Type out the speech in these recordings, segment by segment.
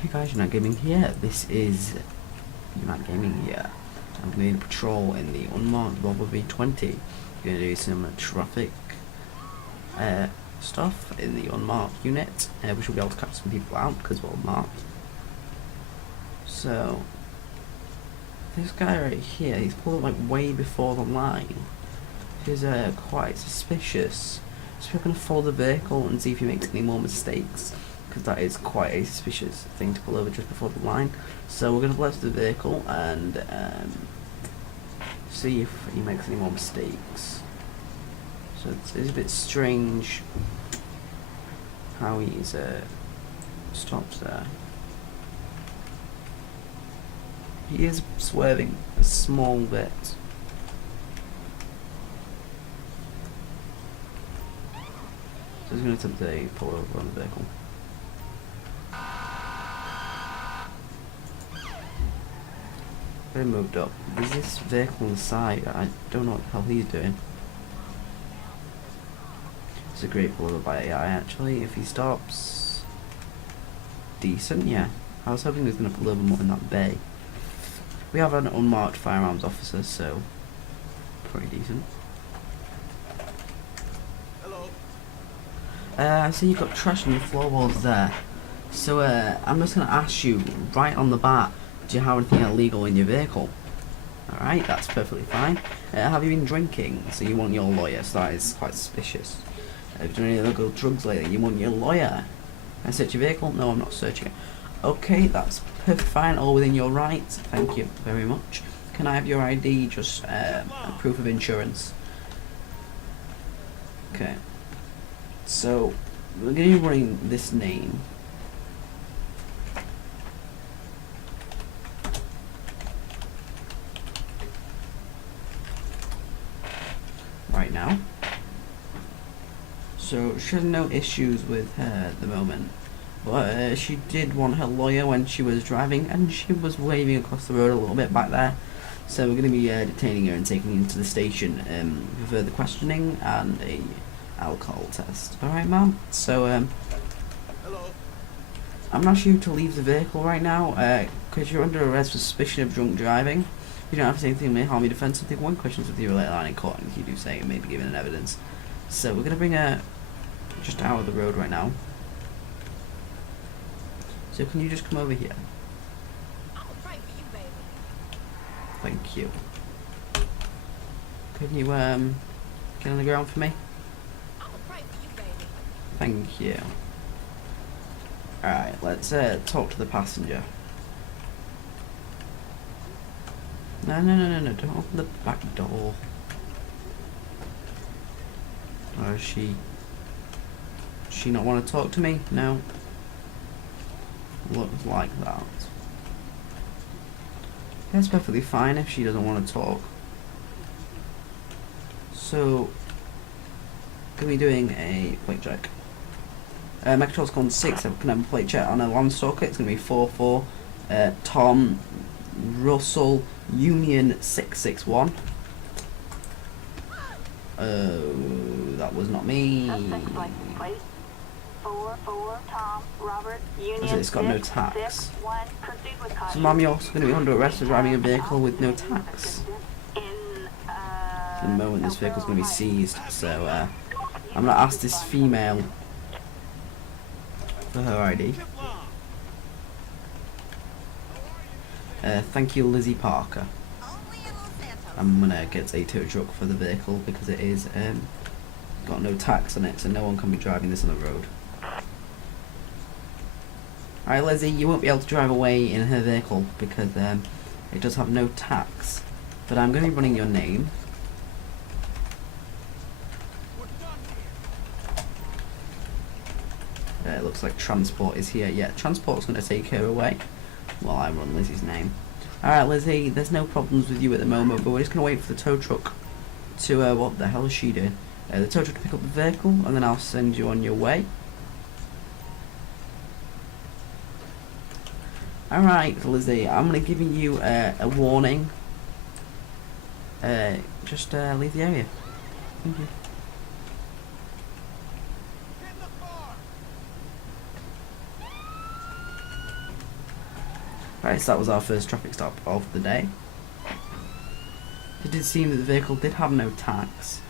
Hey guys, Unite Gaming here. This is Unite Gaming here. I'm going to patrol in the unmarked Volvo V20. Going to do some traffic stuff in the unmarked unit. We should be able to catch some people out because we're marked. So, this guy right here, he's pulled up like way before the line. He's quite suspicious. So we're going to follow the vehicle and see if he makes any more mistakes, because that is quite a suspicious thing to pull over just before the line. So we're going to bless the vehicle and see if he makes any more mistakes. So it's a bit strange how he's stops there. He is swerving a small bit. So he's going to attempt to pull over on the vehicle. Very moved up. There's this vehicle on the side. I don't know what the hell he's doing. It's a great pull over by AI actually. If he stops, decent, yeah. I was hoping he was going to pull over more in that bay. We have an unmarked firearms officer, so pretty decent. I see you've got trash on your floorboards there. So I'm just going to ask you right on the bat, do you have anything illegal in your vehicle? Alright, that's perfectly fine. Have you been drinking? So you want your lawyer, so that is quite suspicious. Have you done any illegal drugs lately? You want your lawyer. Can I search your vehicle? No, I'm not searching it. Okay, that's perfectly fine, all within your rights. Thank you very much. Can I have your ID, just a proof of insurance? Okay. So, we're going to be running this name. Right now. So, she has no issues with her at the moment. But she did want her lawyer when she was driving, and she was waving across the road a little bit back there. So we're going to be detaining her and taking her into the station for further questioning and a alcohol test. Alright, ma'am? So, Hello. I'm not sure to leave the vehicle right now, because you're under arrest for suspicion of drunk driving. You don't have to say anything that may harm your defence. If one questions with you later on in court, and if you do say it may be given an evidence. So we're going to bring her just out of the road right now. So can you just come over here? I'll pray for you, baby. Thank you. Can you get on the ground for me? I'll pray for you, baby. Thank you. Alright, let's talk to the passenger. No, don't open the back door. Or does she not want to talk to me? No. Looks like that. That's perfectly fine if she doesn't want to talk. So, going to be doing a plate check. Megatrol's gone 6. I'm going to have a plate check on a Landstalker. It's going to be 44 Tom Russell Union 661. That was not me. Suspect license plate 44 Tom Robert Union. It's got no tax. 661. Proceed with caution. So, ma'am, you're also going to be under arrest for driving a vehicle with no tax. In For the moment, this vehicle's going to be seized. So, I'm going to ask this female for her ID. Thank you, Lizzie Parker. I'm gonna get a tow truck for the vehicle because it is got no tax on it, so no one can be driving this on the road. Alright, Lizzie, you won't be able to drive away in her vehicle because it does have no tax. But I'm going to be running your name. It looks like transport is here. Yeah, transport's going to take her away while I run Lizzie's name. Alright, Lizzie, there's no problems with you at the moment, but we're just going to wait for the tow truck to, what the hell is she doing? The tow truck to pick up the vehicle, and then I'll send you on your way. Alright, Lizzie, I'm going to give you a warning. Just leave the area. Thank you. Right, so that was our first traffic stop of the day. It did seem that the vehicle did have no tax,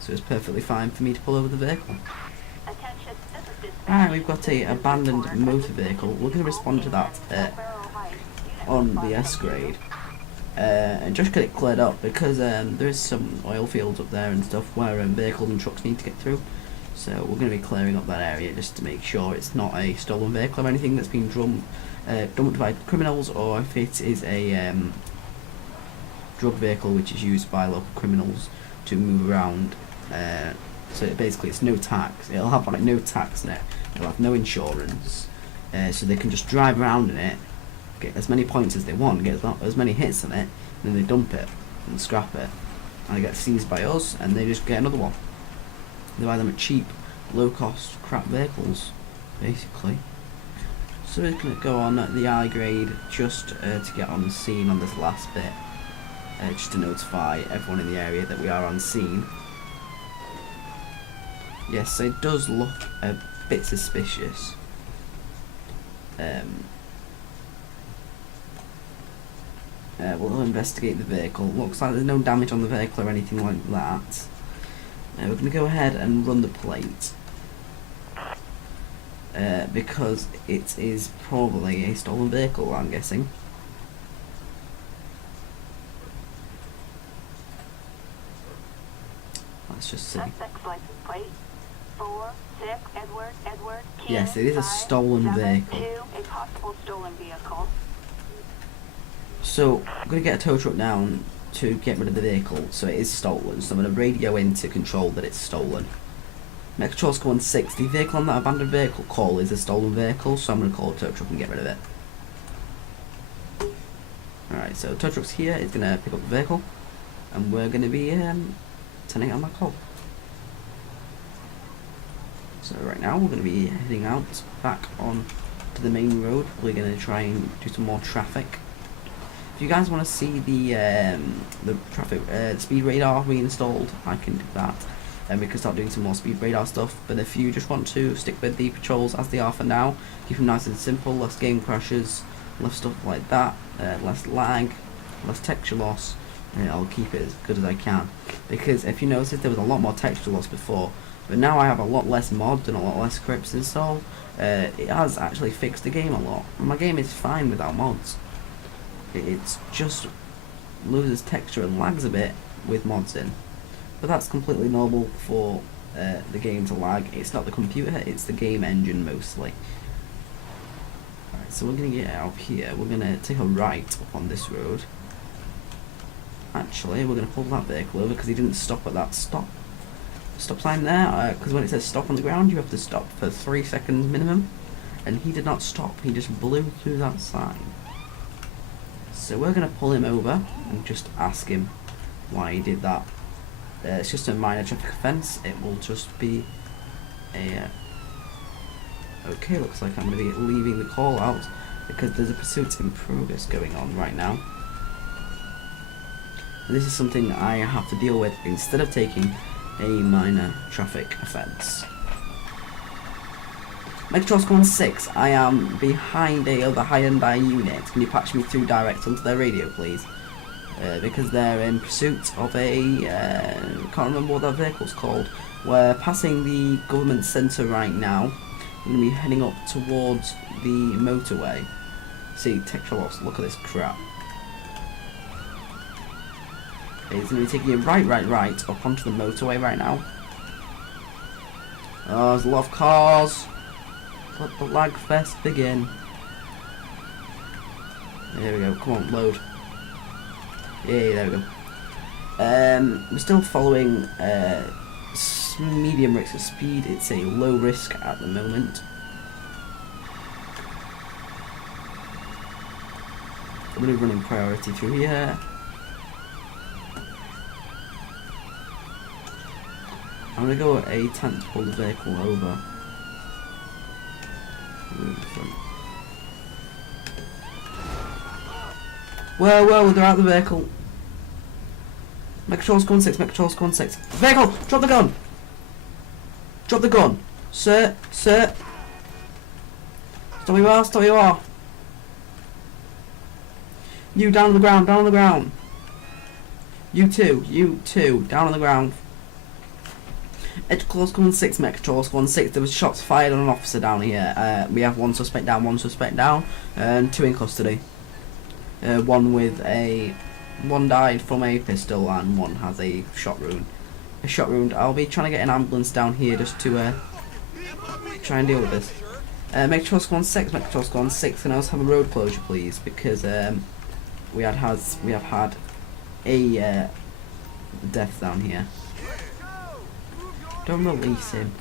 so it's perfectly fine for me to pull over the vehicle. Attention, this is dispatch. Alright, we've got a abandoned motor vehicle. We're going to respond to that on the S grade. And just get it cleared up because there is some oil fields up there and stuff where vehicles and trucks need to get through. So we're going to be clearing up that area just to make sure it's not a stolen vehicle or anything that's been dumped by criminals, or if it is a drug vehicle which is used by local criminals to move around. So basically it's no tax. It'll have like no tax net. It'll have no insurance. So they can just drive around in it, get as many points as they want, get as many hits on it, and then they dump it and scrap it, and it gets seized by us, and they just get another one. They buy them at cheap, low-cost crap vehicles, basically. So we're going to go on at the I grade just to get on the scene on this last bit, just to notify everyone in the area that we are on scene. Yes, it does look a bit suspicious. We'll investigate the vehicle. Looks like there's no damage on the vehicle or anything like that. We're going to go ahead and run the plate. Because it is probably a stolen vehicle, I'm guessing. Let's just see. Suspect's license plate 46 Edward Yes, it is a stolen vehicle. 572, a possible stolen vehicle. So I'm going to get a tow truck down to get rid of the vehicle. So it is stolen. So I'm going to radio in to control that it's stolen. Metro Score 160. The vehicle on that abandoned vehicle call is a stolen vehicle, so I'm going to call a tow truck and get rid of it. Alright, so tow truck's here. It's going to pick up the vehicle, and we're going to be turning on that call. So right now we're going to be heading out back on to the main road. We're going to try and do some more traffic. If you guys want to see the traffic speed radar reinstalled, I can do that, and we can start doing some more speed radar stuff. But if you just want to stick with the patrols as they are for now, keep them nice and simple, less game crashes, less stuff like that, less lag, less texture loss, and I'll keep it as good as I can. Because if you notice, there was a lot more texture loss before, but now I have a lot less mods and a lot less scripts installed. It has actually fixed the game a lot. My game is fine without mods. It's just loses texture and lags a bit with mods in, but that's completely normal for the game to lag. It's not the computer, it's the game engine mostly. Alright, so we're going to get out of here. We're going to take a right up on this road. Actually, we're going to pull that vehicle over because he didn't stop at that stop sign there, because when it says stop on the ground you have to stop for 3 seconds minimum, and he did not stop. He just blew through that sign. So we're going to pull him over and just ask him why he did that. It's just a minor traffic offence. It will just be a... okay, looks like I'm going to be leaving the call out because there's a pursuit in progress going on right now. And this is something I have to deal with instead of taking a minor traffic offence. Metro Score 6, I am behind a other Hyundai unit. Can you patch me through direct onto their radio, please? Because they're in pursuit of a... can't remember what that vehicle's called. We're passing the government centre right now. We're going to be heading up towards the motorway. See, texture loss, look at this crap. It's going to be taking you right up onto the motorway right now. Oh, there's a lot of cars. Let the lag fest begin. There we go, come on, load. Yeah, there we go. We're still following medium risk of speed. It's a low risk at the moment. I'm going to run in priority through here. I'm going to go at a tank to pull the vehicle over. Whoa, they're out of the vehicle. Make control score 6, make control score 6. Vehicle! Drop the gun! Drop the gun! Sir! Stop where you are, stop where you are! You down on the ground, down on the ground. You two, down on the ground. Edge close squad 6, Metro Patrol squad 6. There was shots fired on an officer down here. We have one suspect down, and 2 in custody. One died from a pistol and one has a shot wound. I'll be trying to get an ambulance down here just to try and deal with this. Metro Patrol squad 6, can I also have a road closure please, because we have had a death down here. Don't release him.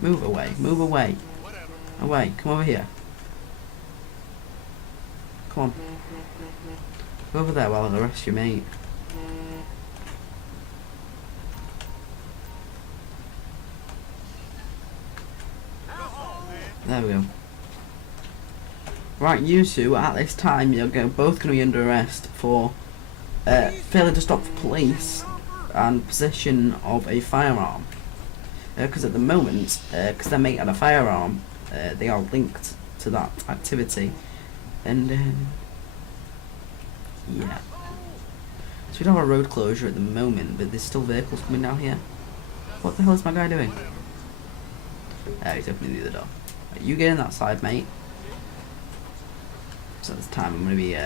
Move away. Away, come over here. Come on. Go over there while I arrest your mate. There we go. Right, you two, at this time, you're both going to be under arrest for failing to stop the police and possession of a firearm. Because at the moment, because their mate had a firearm, they are linked to that activity. And, yeah. So we don't have a road closure at the moment, but there's still vehicles coming down here. What the hell is my guy doing? He's opening the other door. Right, you get in that side, mate. So at this time I'm going to be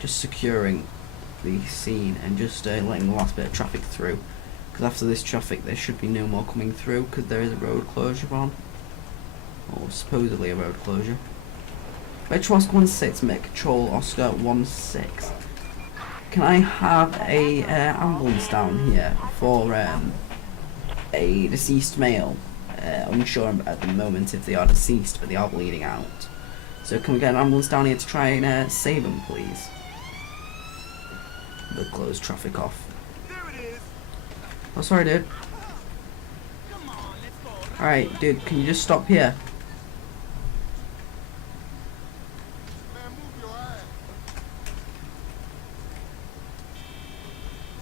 just securing the scene and just letting the last bit of traffic through, because after this traffic there should be no more coming through because there is a road closure on, or supposedly a road closure. Metro Oscar 16, Control Oscar 16. Can I have a ambulance down here for a deceased male? Unsure at the moment if they are deceased, but they are bleeding out. So can we get an ambulance down here to try and save them, please? They'll close traffic off. There it is. Oh, sorry, dude. Come on, let's go. Alright, dude, can you just stop here? Man, move your ass.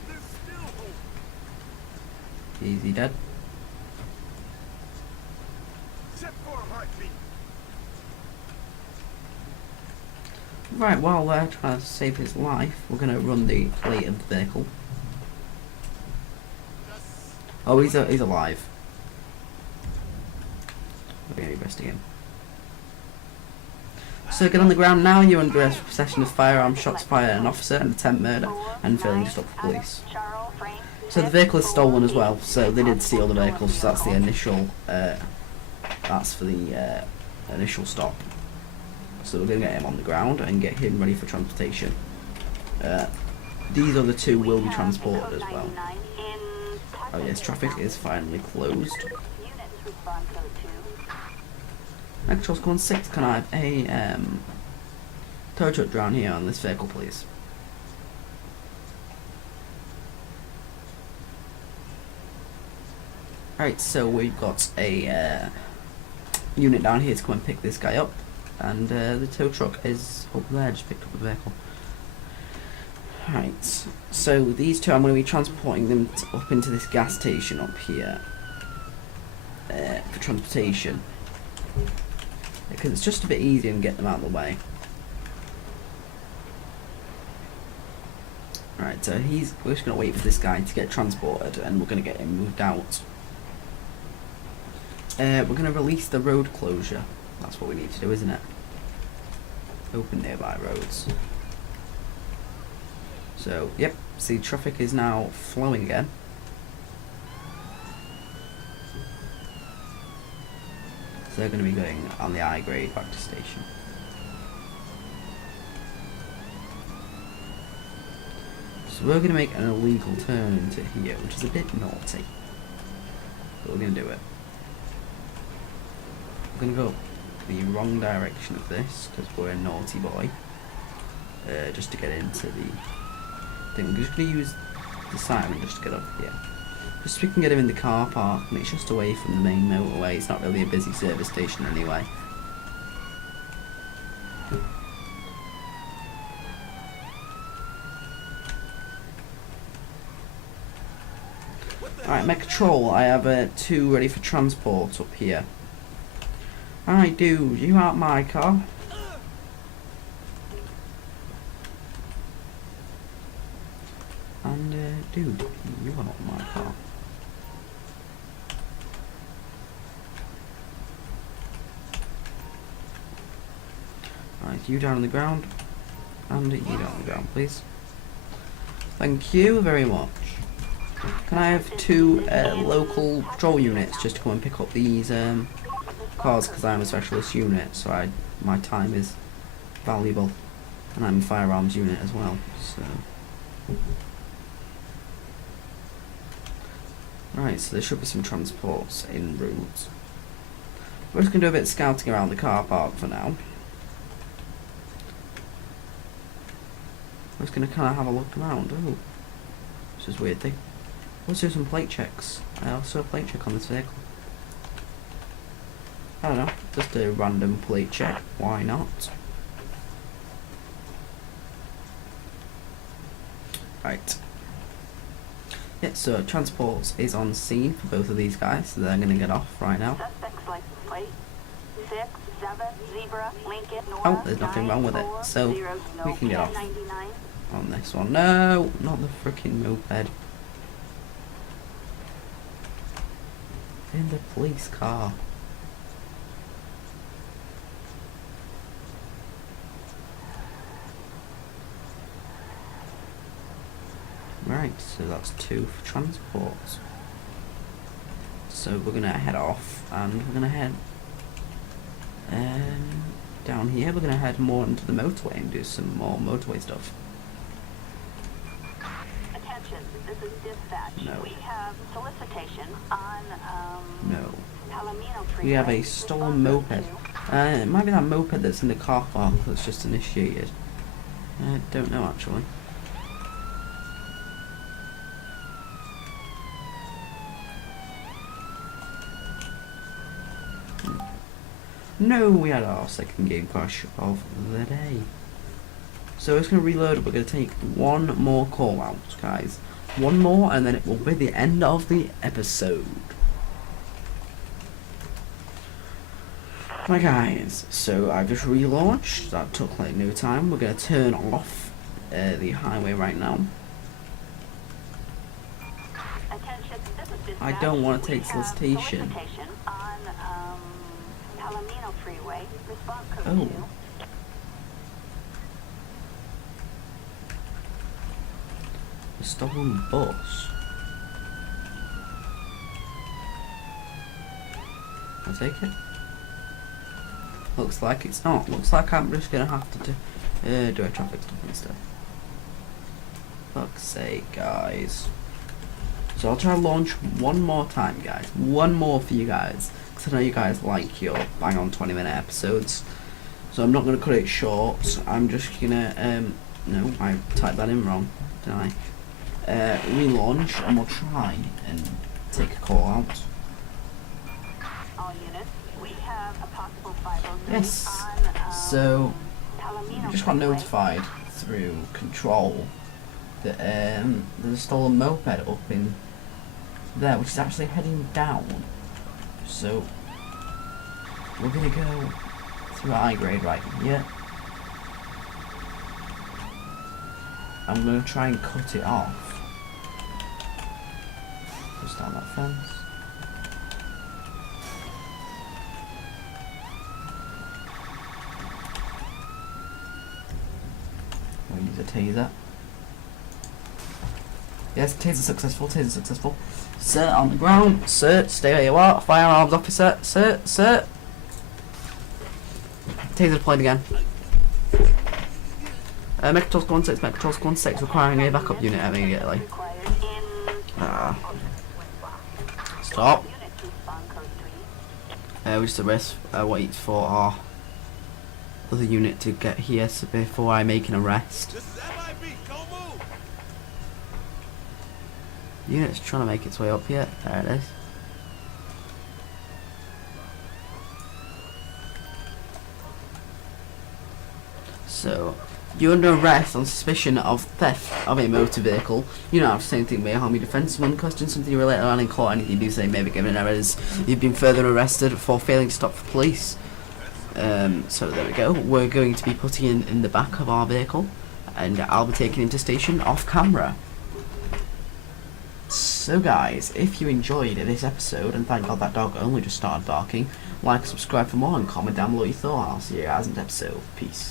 There's still hope. Is he dead? Check for a heartbeat. Right, while they're trying to save his life, we're going to run the plate of the vehicle. Oh, he's alive. We're going to investigate him. So get on the ground now. You're under arrest for possession of firearm, shots fired at an officer, and attempt murder, and failing to stop the police. So the vehicle is stolen as well, so they did steal the vehicle, so that's the initial, that's for the initial stop. So we're going to get him on the ground and get him ready for transportation. These other two will be transported as well. Oh yes, traffic is finally closed. Metro Oscar 16, can I have a tow truck down here on this vehicle please? Right, so we've got a unit down here to come and pick this guy up. And the tow truck is up there, just picked up the vehicle. Right, so these two, I'm going to be transporting them up into this gas station up here for transportation, because it's just a bit easier and get them out of the way. Right, so we're just going to wait for this guy to get transported and we're going to get him moved out. We're going to release the road closure. That's what we need to do, isn't it? Open nearby roads. So, yep, see, traffic is now flowing again. So they're going to be going on the I grade back to station. So we're going to make an illegal turn into here, which is a bit naughty. But we're going to do it. We're going to go the wrong direction of this because we're a naughty boy, just to get into the thing. We're just going to use the siren just to get up here, just so we can get him in the car park, and it's just away from the main motorway. It's not really a busy service station anyway. Alright, Mech Troll, I have two ready for transport up here. Hi, dude, you out my car? And, dude, you out my car. Right, you down on the ground. And you down on the ground, please. Thank you very much. Can I have 2 local patrol units just to come and pick up these cars, because I'm a specialist unit, so my time is valuable, and I'm a firearms unit as well. So, right, so there should be some transports en route. We're just gonna do a bit of scouting around the car park for now. I'm just gonna kind of have a look around. Oh, this is a weird thing. Let's do some plate checks. I also a plate check on this vehicle. I don't know, just a random plate check. Why not? Right. Yeah, so transport is on scene for both of these guys, so they're gonna get off right now. Suspect's license plate 6, 7, Zebra, Lincoln, Nora, Oh, there's nothing wrong with it, 9, so 0, we can get off 99. on this one. No, not the freaking moped. In the police car. Right, so that's 2 for transport. So we're gonna head off, and we're gonna head down here. We're gonna head more into the motorway and do some more motorway stuff. Attention, this is dispatch. No. We have solicitation on No. Palomino We have a Freeway. stolen Response moped. to- It might be that moped that's in the car park that's just initiated. I don't know actually. No, we had our second game crash of the day. So we're just going to reload. We're going to take 1 more call out, guys. 1 more, and then it will be the end of the episode. Right, guys, so I've just relaunched. That took like no time. We're going to turn off the highway right now. Attention, this is dispatch. I don't want to We take have solicitation. solicitation on Palomino Freeway. Response code Oh. 2. A stolen bus. I take it. Looks like it's not. Looks like I'm just gonna have to do a traffic stop instead. Fuck's sake, guys. So I'll try to launch 1 more time, guys. 1 more for you guys, because I know you guys like your bang on 20-minute episodes. So I'm not gonna cut it short. I'm just gonna no, I typed that in wrong, didn't I? Relaunch, and we'll try and take a call out. All units, we have a possible 503 Yes. on So Palomino I just got Freeway. notified through control that there's a stolen moped up in there, which is actually heading down. So we're gonna go through high grade right here. I'm gonna try and cut it off. Just down that fence. We'll use a taser. Yes, taser successful, taser successful. Sit on the ground, sit, stay where you are, firearms officer, sit. Taser deployed again. Mechatrol Squad 6, Mechatrol Squad 6 requiring a backup unit immediately. Required in Stop. unit response code 3. We just wait for our other unit to get here so before I make an arrest. This is MIB. Don't move. Unit's trying to make its way up here. There it is. So, you're under arrest on suspicion of theft of a motor vehicle. You don't have to say anything, may harm your defence. When questioned something later on in court, anything you do say may be given errors. You've been further arrested for failing to stop for police. So there we go. We're going to be putting in the back of our vehicle, and I'll be taking him to station off camera. So guys, if you enjoyed this episode, and thank God that dog only just started barking, like, subscribe for more, and comment down below what you thought. I'll see you guys in the next episode. Peace.